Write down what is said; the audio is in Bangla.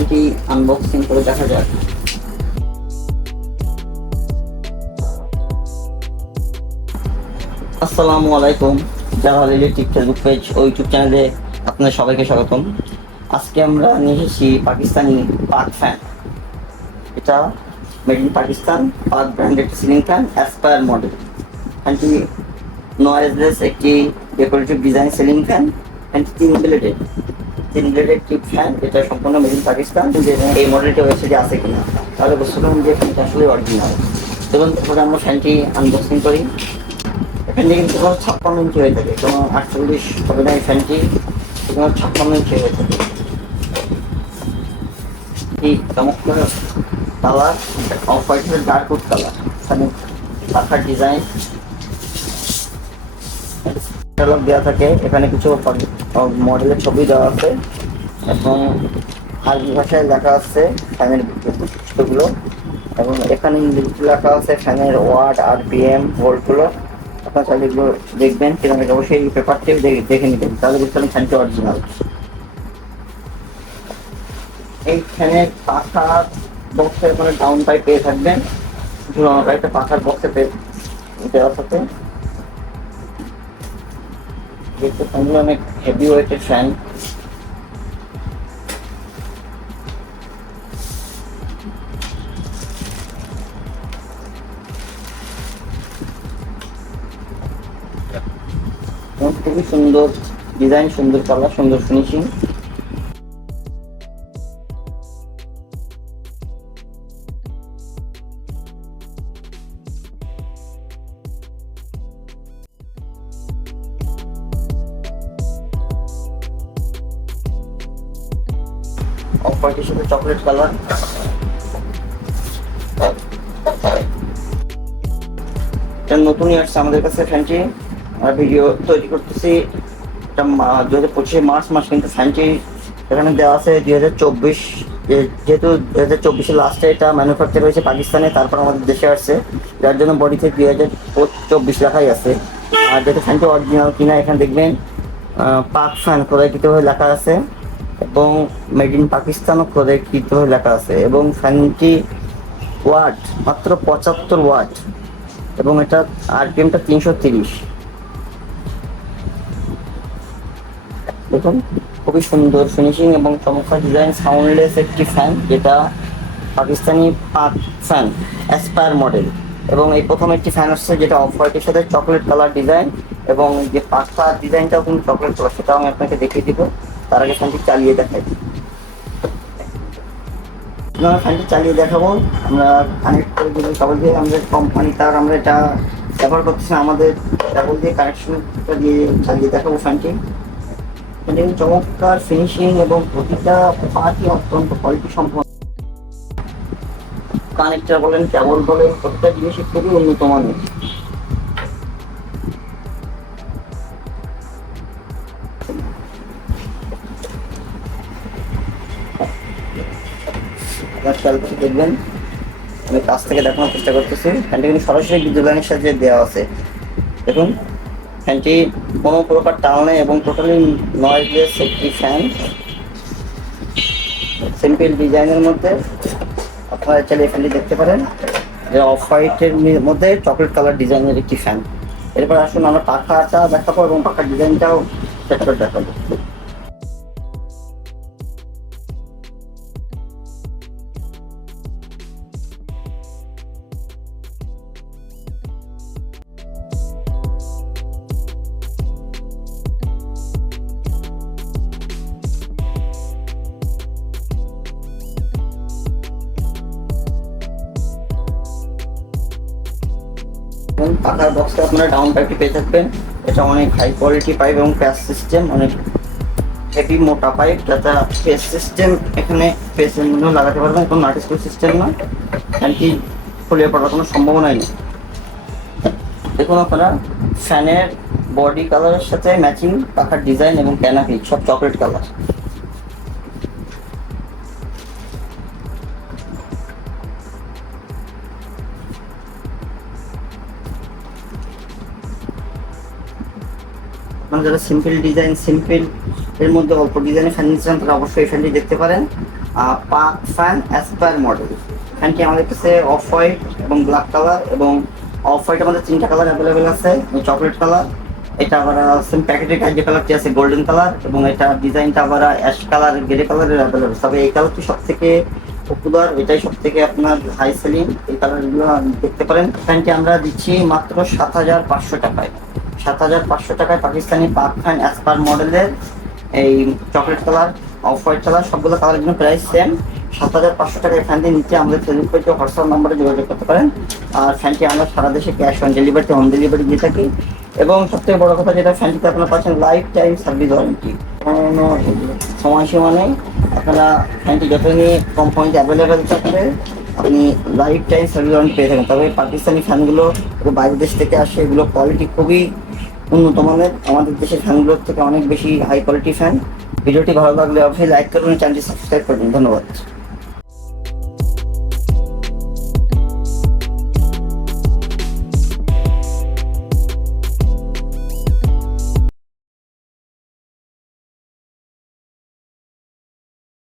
ফ্যানটি আনবক্সিং করে দেখা যাক। আসসালামু আলাইকুম জাহাল ইলেকট্রিক ফেসবুক পেজ ও ইউটিউব চ্যানেলে আপনাদের সবাইকে স্বাগতম। আজকে আমরা নিয়ে এসেছি পাকিস্তানি পাক ফ্যান এটা made in Pakistan, Pak branded ceiling fan aspire model ফ্যানটি নয়েজলেস একটি ডেকোরেটিভ ডিজাইন সিলিং ফ্যান ফ্যানটি তিন ব্লেডেড তিন ব্লেডেড টিপ ফ্যান যেটা সম্পূর্ণ মেড ইন পাকিস্তান। যে এই মডেলটি ওয়েবসাইটে আছে কিনা, তাহলে বুঝতে পারবেন যে ফ্যানটি আসলে অরিজিনাল এবং তারপরে আমরা ফ্যানটি আনবক্সিং করি। এখানে কিন্তু কোনো ছাপ্পান্ন ইঞ্চি হয়ে থাকে, কোনো আটচল্লিশ হবে না এই ফ্যানটি কোনো ছাপ্পান্ন ইঞ্চি হয়ে থাকে। এই চমৎকার কালার অফ হোয়াইটের ডার্ক উড কালার এখানে পাখার ডিজাইন ক্যাটালগ দেওয়া থাকে। এখানে কিছু মডেলের ছবি দেওয়া আছে এবং আরবি ভাষায় লেখা আছে ফ্যানের বৈশিষ্ট্যগুলো এবং এখানে ইংরেজিতে লেখা আছে ফ্যানের ওয়াট আর পিএম ভোল্টগুলো। আপনার চাইলে এগুলো দেখবেন এটা অবশ্যই এই পেপারটিও দেখে নেবেন। তাহলে বুঝতে পারবেন ফ্যানটি অরিজিনাল এই ফ্যানের পাখা বক্সে মানে ডাউন পাইপ পেয়ে থাকবেন। একটা পাখার বক্সে পেয়ে দেওয়ার সাথে ফ্যানগুলো অনেক হেভি ওয়েটের ফ্যান খুবই সুন্দর ডিজাইন সুন্দর কালার সুন্দর ফিনিশিং অফ হোয়াইটের সাথে চকলেট কালার নতুনই আসছে আমাদের কাছে ফ্যানটি আমরা ভিডিও তৈরি করতেছি। এটা দু হাজার পঁচিশে মার্চ মাস কিন্তু ফ্যানটি এখানে দেওয়া আছে দুই হাজার চব্বিশ যেহেতু দু হাজার চব্বিশের লাস্টে এটা ম্যানুফ্যাকচার হয়েছে পাকিস্তানে, তারপর আমাদের দেশে আসছে। যার জন্য বডিতে দুই হাজার চব্বিশ লেখাই আছে। আর যেটা ফ্যানটি অরিজিনাল কিনা এখানে দেখবেন পাক ফ্যান প্রদায়কৃতভাবে লেখা আছে। এবং মেড ইন পাকিস্তান পাকিস্তানও প্রদায়কৃতভাবে লেখা আছে এবং ফ্যানটি ওয়াট মাত্র পঁচাত্তর ওয়াট এবং এটা আরপিএমটা তিনশো তিরিশ। দেখুন, খুবই সুন্দর ফিনিশিং এবং চমৎকার ডিজাইন সাউন্ডলেস একটি ফ্যান যেটা পাকিস্তানি পাক ফ্যান অ্যাসপায়ার মডেল এবং এই প্রথম একটি ফ্যান আসছে যেটা অফ হোয়াইটের সাথে চকলেট কালার ডিজাইন এবং যে পাখা ডিজাইনটাও কিন্তু চকলেট কালার সেটাও আমি আপনাকে দেখিয়ে দিব। তার আগে ফ্যানটি চালিয়ে দেখাই। আমরা ফ্যানটি চালিয়ে দেখাবো। আমরা কানেক্ট করে দিব কেবল দিয়ে আমাদের কোম্পানি তার আমরা এটা ব্যবহার করতেছি, আমাদের কেবল দিয়ে কানেকশনটা দিয়ে চালিয়ে দেখাবো ফ্যানটি ফ্যানটি চমৎকার ফিনিশিং এবং প্রতিটা পার্টি অত্যন্ত কোয়ালিটি সম্পন্ন। কানেক্টার বলেন কেবল বলেন, প্রতিটা জিনিসই খুবই উন্নত মানের। আপনার খেয়াল করে দেখবেন। আমি কাছ থেকে দেখানোর চেষ্টা করতেছি। ফ্যানটি কিন্তু সরাসরি বিদ্যুৎ লাইনের সাথে দেওয়া আছে। দেখুন, ফ্যানটি কোনো প্রকার টাল নেই এবং টোটালি নয়েজলেস একটি ফ্যান। সিম্পল ডিজাইনের মধ্যে আপনারা চাইলে এই ফ্যানটি দেখতে পারেন। যে অফ হোয়াইটের মধ্যে চকলেট কালার ডিজাইনের একটি ফ্যান। এরপর আসুন আমরা পাখাটা দেখাবো এবং পাখার ডিজাইনটাও সেট করে দেখাবো। এবং পাখার বক্সে আপনারা ডাউন পাইপটি পেয়ে থাকবেন। এটা অনেক হাই কোয়ালিটি পাইপ এবং প্যাচ সিস্টেম অনেক হেভি মোটা পাইপ যাতে পেস সিস্টেম এখানে মধ্যেও লাগাতে পারবেন, কোনো নাটিস্কুল সিস্টেম নয় এমনকি খুলে পড়ার কোনো সম্ভাবনাই নেই। দেখুন আপনারা ফ্যানের বডি কালারের সাথে ম্যাচিং পাখার ডিজাইন এবং ক্যানাপি সব চকলেট কালার আপনারা যারা সিম্পল ডিজাইন সিম্পল এর মধ্যে অল্প ডিজাইনের ফ্যান নিতে চান, তারা অবশ্যই ফ্যানটি দেখতে পারেন। ফ্যান অ্যাসপায়ার মডেল ফ্যানটি আমাদের কাছে অফ হোয়াইট এবং ব্ল্যাক কালার এবং অফ হোয়াইট আমাদের তিনটা কালার অ্যাভেলেবেল আছে। চকলেট কালার এটা আবার সেম প্যাকেটের যে কালারটি আছে গোল্ডেন কালার এবং এটা ডিজাইনটা আবার অ্যাশ কালার গ্রে কালারের অ্যাভেলেবেল তবে এই কালারটি সব থেকে পপুলার এটাই সব থেকে আপনার হাই সেলিং এই কালারগুলো দেখতে পারেন। ফ্যানটি আমরা দিচ্ছি মাত্র সাত হাজার পাঁচশো টাকায়। সাত হাজার পাঁচশো টাকায় পাকিস্তানি পাক ফ্যান অ্যাসপার মডেলের এই chocolate colour off white colour সবগুলো কালারের জন্য প্রাইস সেম সাত হাজার পাঁচশো টাকায় ফ্যানটি নিচে আমাদের ফেসবুক পেজে হোয়াটসঅ্যাপ নাম্বারে যোগাযোগ করতে পারেন। আর ফ্যানটি আমরা সারা দেশে ক্যাশ অন ডেলিভারিতে হোম ডেলিভারি দিয়ে থাকি। এবং সবথেকে বড় কথা যেটা ফ্যানটিতে আপনারা পাচ্ছেন লাইফ টাইম সার্ভিস ওয়ারেন্টি কোনো সময়সীমা নেই। আপনারা ফ্যানটি যতদিনই কোম্পানিতে অ্যাভেলেবেল থাকবে, আপনি লাইফ টাইম সার্ভিস ওয়ারেন্টি পেয়ে থাকেন। তবে পাকিস্তানি ফ্যানগুলো বাইরের দেশ থেকে আসে, এগুলো কোয়ালিটি খুবই উন্নত মানের। আমাদের দেশের ফ্যানগুলোর থেকে অনেক বেশি হাই কোয়ালিটি ফ্যান ভিডিওটি ভালো লাগলে অবশ্যই লাইক করবেন চ্যানেলটি সাবস্ক্রাইব করবেন। ধন্যবাদ।